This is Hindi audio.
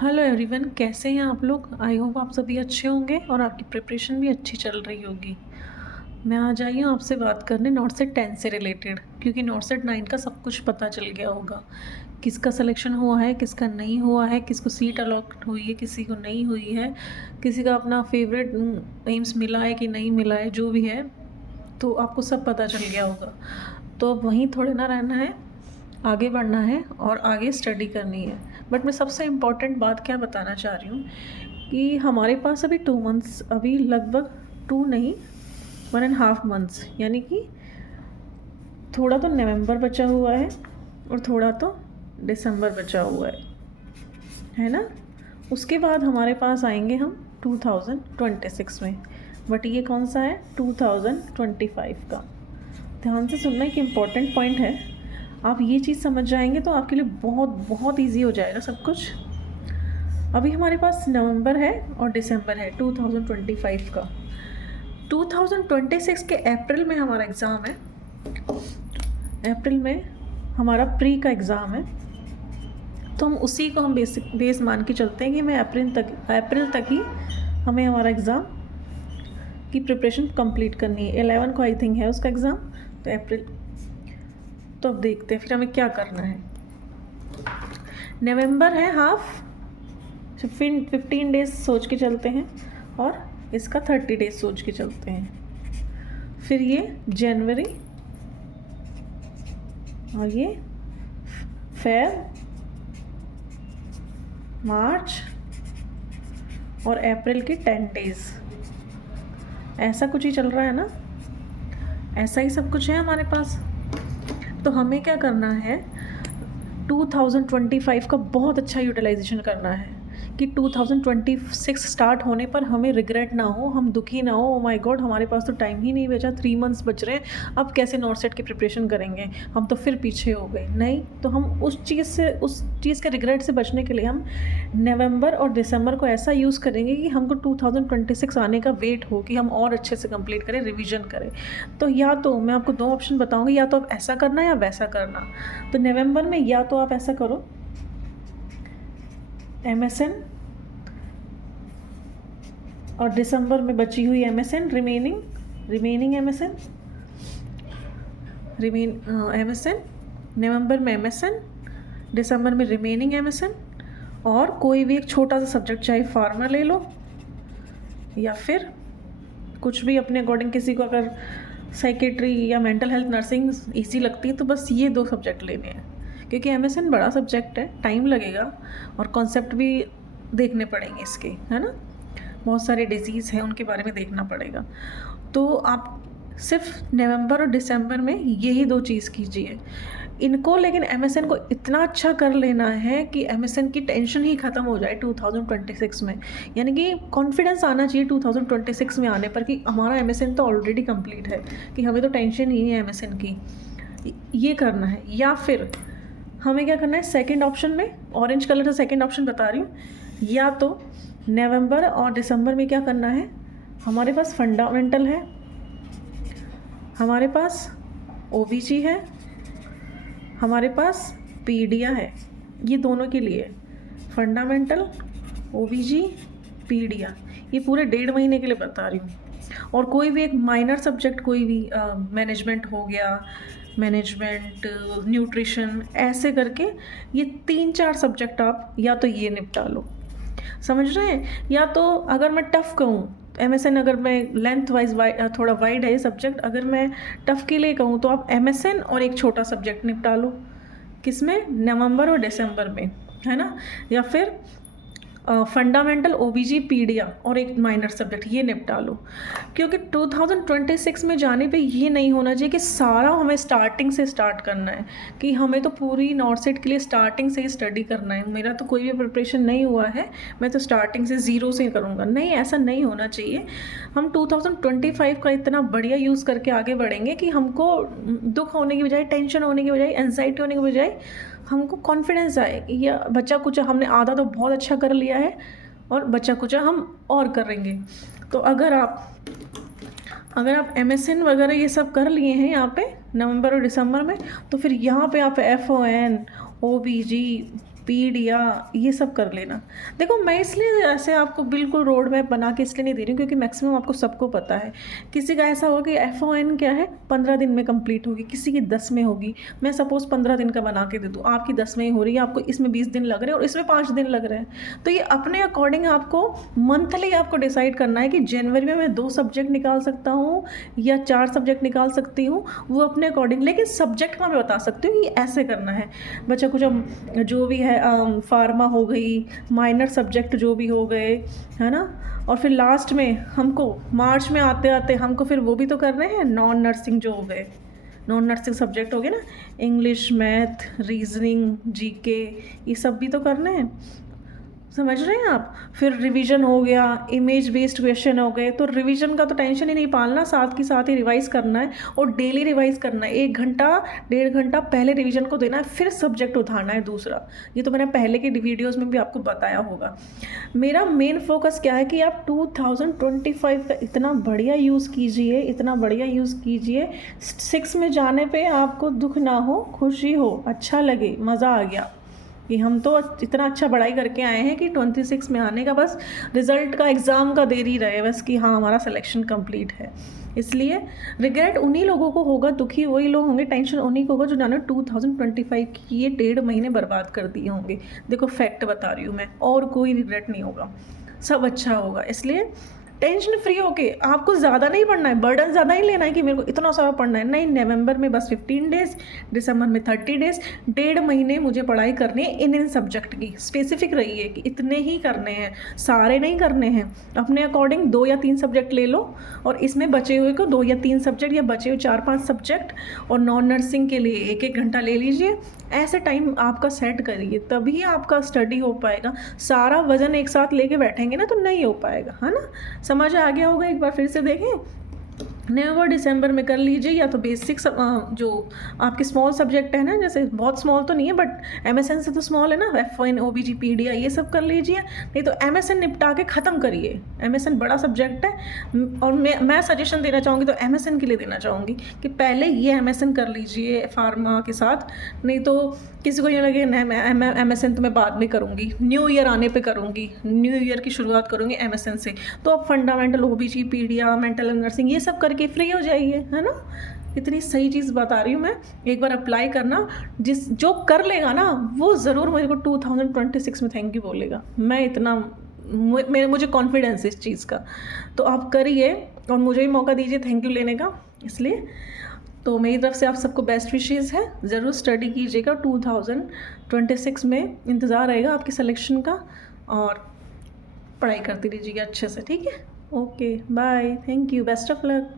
हेलो एवरीवन, कैसे हैं आप लोग। आई होप आप सभी अच्छे होंगे और आपकी प्रिपरेशन भी अच्छी चल रही होगी। मैं आज आई हूँ आपसे बात करने नॉट सेट 10 से रिलेटेड, क्योंकि नॉट सेट 9 का सब कुछ पता चल गया होगा। किसका सिलेक्शन हुआ है, किसका नहीं हुआ है, किसको सीट अलॉट हुई है, किसी को नहीं हुई है, किसी का अपना फेवरेट एम्स मिला है कि नहीं मिला है, जो भी है तो आपको सब पता चल गया होगा। तो अब वहीं थोड़े ना रहना है, आगे बढ़ना है और आगे स्टडी करनी है। बट मैं सबसे इम्पॉर्टेंट बात क्या बताना चाह रही हूँ कि हमारे पास अभी 2 मंथ्स, अभी लगभग 2 नहीं 1.5 मंथ्स, यानी कि थोड़ा तो नवंबर बचा हुआ है और थोड़ा तो दिसंबर बचा हुआ है ना। उसके बाद हमारे पास आएंगे हम 2026 में, बट ये कौन सा है, 2025 का। ध्यान से सुनना, एक इम्पॉर्टेंट पॉइंट है। आप ये चीज़ समझ जाएंगे तो आपके लिए बहुत बहुत इजी हो जाएगा सब कुछ। अभी हमारे पास नवंबर है और दिसंबर है 2025 का। 2026 के अप्रैल में हमारा एग्ज़ाम है। अप्रैल में हमारा प्री का एग्ज़ाम है, तो हम उसी को हम बेस मान के चलते हैं कि मैं अप्रैल तक ही हमें हमारा एग्ज़ाम की प्रिपरेशन कंप्लीट करनी है। 11 को आई थिंक है उसका एग्ज़ाम, तो अप्रैल। तो अब देखते हैं फिर हमें क्या करना है। नवंबर है हाफ, 15 डेज सोच के चलते हैं, और इसका 30 डेज सोच के चलते हैं। फिर ये जनवरी और ये फेब, मार्च और अप्रैल के 10 डेज, ऐसा कुछ ही चल रहा है ना। ऐसा ही सब कुछ है हमारे पास। तो हमें क्या करना है, 2025 का बहुत अच्छा यूटिलाइजेशन करना है कि 2026 स्टार्ट होने पर हमें रिग्रेट ना हो, हम दुखी ना हो, ओ माय गॉड हमारे पास तो टाइम ही नहीं बचा, 3 मंथ्स बच रहे हैं, अब कैसे नॉट सेट की प्रिपरेशन करेंगे, हम तो फिर पीछे हो गए। नहीं, तो हम उस चीज़ के रिग्रेट से बचने के लिए हम नवंबर और दिसंबर को ऐसा यूज़ करेंगे कि हमको 2026 आने का वेट हो कि हम और अच्छे से कंप्लीट करें, रिवीजन करें। तो या तो मैं आपको 2 ऑप्शन बताऊँगी, या तो आप ऐसा करना या वैसा करना। तो नवंबर में या तो आप ऐसा करो, MSN, और दिसंबर में बची हुई MSN, रिमेनिंग MSN, नवंबर में MSN, दिसंबर में रिमेनिंग MSN, और कोई भी एक छोटा सा सब्जेक्ट, चाहे फार्मा ले लो या फिर कुछ भी अपने अकॉर्डिंग। किसी को अगर साइकेट्री या मेंटल हेल्थ नर्सिंग ईजी लगती है तो बस ये 2 सब्जेक्ट लेने हैं, क्योंकि MSN बड़ा सब्जेक्ट है, टाइम लगेगा और कॉन्सेप्ट भी देखने पड़ेंगे इसके, है ना। बहुत सारे डिजीज़ हैं, उनके बारे में देखना पड़ेगा। तो आप सिर्फ नवंबर और दिसंबर में यही 2 चीज़ कीजिए इनको। लेकिन MSN को इतना अच्छा कर लेना है कि MSN की टेंशन ही ख़त्म हो जाए 2026 में, यानी कि कॉन्फिडेंस आना चाहिए 2026 में आने पर कि हमारा MSN तो ऑलरेडी कंप्लीट है, कि हमें तो टेंशन ही है MSN की। ये करना है। या फिर हमें क्या करना है, सेकंड ऑप्शन में, ऑरेंज कलर से सेकंड ऑप्शन बता रही हूँ, या तो नवंबर और दिसंबर में क्या करना है, हमारे पास फंडामेंटल है, हमारे पास OBG है, हमारे पास पीडिया है। ये दोनों के लिए फंडामेंटल, OBG, पीडिया, ये पूरे 1.5 महीने के लिए बता रही हूँ। और कोई भी एक माइनर सब्जेक्ट, कोई भी मैनेजमेंट हो गया, मैनेजमेंट, न्यूट्रिशन, ऐसे करके ये 3-4 सब्जेक्ट आप या तो ये निपटा लो, समझ रहे हैं। या तो अगर मैं टफ़ कहूँ, MSN अगर मैं लेंथ वाइज थोड़ा वाइड है ये सब्जेक्ट, अगर मैं टफ़ के लिए कहूँ तो आप MSN और एक छोटा सब्जेक्ट निपटा लो, किसमें, नवंबर और दिसंबर में, है ना। या फिर फंडामेंटल, OBG, पीडिया और एक माइनर सब्जेक्ट, ये निपटा लो। क्योंकि 2026 में जाने पे ये नहीं होना चाहिए कि सारा हमें स्टार्टिंग से स्टार्ट करना है, कि हमें तो पूरी नॉट सेट के लिए स्टार्टिंग से ही स्टडी करना है। मेरा तो कोई भी प्रिपरेशन नहीं हुआ है, मैं तो स्टार्टिंग से ज़ीरो से करूँगा, नहीं, ऐसा नहीं होना चाहिए। हम 2025 का इतना बढ़िया यूज़ करके आगे बढ़ेंगे कि हमको दुख होने की बजाय, टेंशन होने की बजाय, एनजाइटी होने की बजाय हमको कॉन्फिडेंस आए कि या बच्चा कुछ हमने आधा तो बहुत अच्छा कर लिया है और बच्चा कुछ हम और करेंगे। तो अगर आप MSN वगैरह ये सब कर लिए हैं यहाँ पे नवंबर और दिसंबर में, तो फिर यहाँ पे आप FON, OBG, पीडिया ये सब कर लेना। देखो मैं इसलिए ऐसे आपको बिल्कुल रोड मैप बना के इसलिए नहीं दे रही हूँ क्योंकि मैक्सिमम आपको सबको पता है। किसी का ऐसा होगा कि FON क्या है 15 दिन में कंप्लीट होगी, किसी की 10 में होगी। मैं सपोज़ 15 दिन का बना के दे दूँ, आपकी 10 में ही हो रही है, आपको इसमें 20 दिन लग रहे हैं और इसमें 5 दिन लग रहे हैं। तो ये अपने अकॉर्डिंग आपको मंथली आपको डिसाइड करना है कि जनवरी में मैं 2 सब्जेक्ट निकाल सकता हूँ या 4 सब्जेक्ट निकाल सकती हूँ, वो अपने अकॉर्डिंग। लेकिन सब्जेक्ट मैं बता सकती हूँ ये ऐसे करना है। बच्चा कुछ जो भी है फार्मा हो गई, माइनर सब्जेक्ट जो भी हो गए, है ना। और फिर लास्ट में हमको मार्च में आते आते हमको फिर वो भी तो करने हैं, नॉन नर्सिंग जो हो गए, नॉन नर्सिंग सब्जेक्ट हो गए ना, इंग्लिश, मैथ, रीजनिंग, GK, ये सब भी तो करने हैं, समझ रहे हैं आप। फिर रिवीजन हो गया, इमेज बेस्ड क्वेश्चन हो गए। तो रिवीजन का तो टेंशन ही नहीं पालना, साथ के साथ ही रिवाइज करना है और डेली रिवाइज करना है। 1 घंटा 1.5 घंटा पहले रिवीजन को देना है, फिर सब्जेक्ट उठाना है दूसरा। ये तो मैंने पहले के वीडियोज़ में भी आपको बताया होगा। मेरा मेन फोकस क्या है कि आप 2025 का इतना बढ़िया यूज़ कीजिए, इतना बढ़िया यूज़ कीजिए, 6 में जाने पे आपको दुख ना हो, खुशी हो, अच्छा लगे, मज़ा आ गया कि हम तो इतना अच्छा पढ़ाई करके आए हैं कि 26 में आने का बस रिज़ल्ट का, एग्ज़ाम का देरी रहे बस कि हाँ हमारा सिलेक्शन कंप्लीट है। इसलिए रिग्रेट उन्हीं लोगों को होगा, दुखी वही लोग होंगे, टेंशन उन्हीं को होगा जो जाने 2025 की ये 1.5 महीने बर्बाद कर दिए होंगे। देखो फैक्ट बता रही हूँ मैं, और कोई रिग्रेट नहीं होगा, सब अच्छा होगा। इसलिए टेंशन फ्री होके, आपको ज़्यादा नहीं पढ़ना है, बर्डन ज़्यादा ही लेना है कि मेरे को इतना सारा पढ़ना है, नहीं। नवंबर में बस 15 डेज़, दिसंबर में 30 डेज़, 1.5 महीने मुझे पढ़ाई करनी है इन सब्जेक्ट की। स्पेसिफिक रहिए कि इतने ही करने हैं, सारे नहीं करने हैं। अपने अकॉर्डिंग 2 या 3 सब्जेक्ट ले लो और इसमें बचे हुए को 2 या 3 सब्जेक्ट या बचे हुए 4-5 सब्जेक्ट, और नॉन नर्सिंग के लिए 1-1 घंटा ले लीजिए। ऐसे टाइम आपका सेट करिए, तभी आपका स्टडी हो पाएगा। सारा वजन एक साथ लेके बैठेंगे ना तो नहीं हो पाएगा, है ना। समझ आ गया होगा, एक बार फिर से देखें। नवंबर दिसंबर में कर लीजिए, या तो बेसिक जो आपके स्मॉल सब्जेक्ट है ना, जैसे बहुत स्मॉल तो नहीं है बट MSN से तो स्मॉल है ना, FON, OBG, पीडिया, ये सब कर लीजिए। नहीं तो MSN निपटा के ख़त्म करिए। MSN बड़ा सब्जेक्ट है और मैं सजेशन देना चाहूँगी तो MSN के लिए देना चाहूँगी कि पहले ये MSN कर लीजिए फार्मा के साथ। नहीं तो किसी को ये लगे MSN तो मैं बाद में करूँगी, न्यू ईयर आने पे करूँगी, न्यू ईयर की शुरुआत करूँगी MSN से, तो आप फंडामेंटल, OBG, पीडिया, मेंटल नर्सिंग ये सब करके फ्री हो जाइए, है ना। इतनी सही चीज़ बता रही हूँ मैं, एक बार अप्लाई करना। जो कर लेगा ना वो ज़रूर मेरे को 2026 में थैंक यू बोलेगा। मैं इतना मुझे कॉन्फिडेंस है इस चीज़ का। तो आप करिए और मुझे भी मौका दीजिए थैंक यू लेने का। इसलिए तो मेरी तरफ से आप सबको बेस्ट विशेज़ है, ज़रूर स्टडी कीजिएगा। 2026 में इंतज़ार रहेगा आपके सिलेक्शन का, और पढ़ाई करती रहिएगा अच्छे से, ठीक है। Okay bye, thank you, best of luck.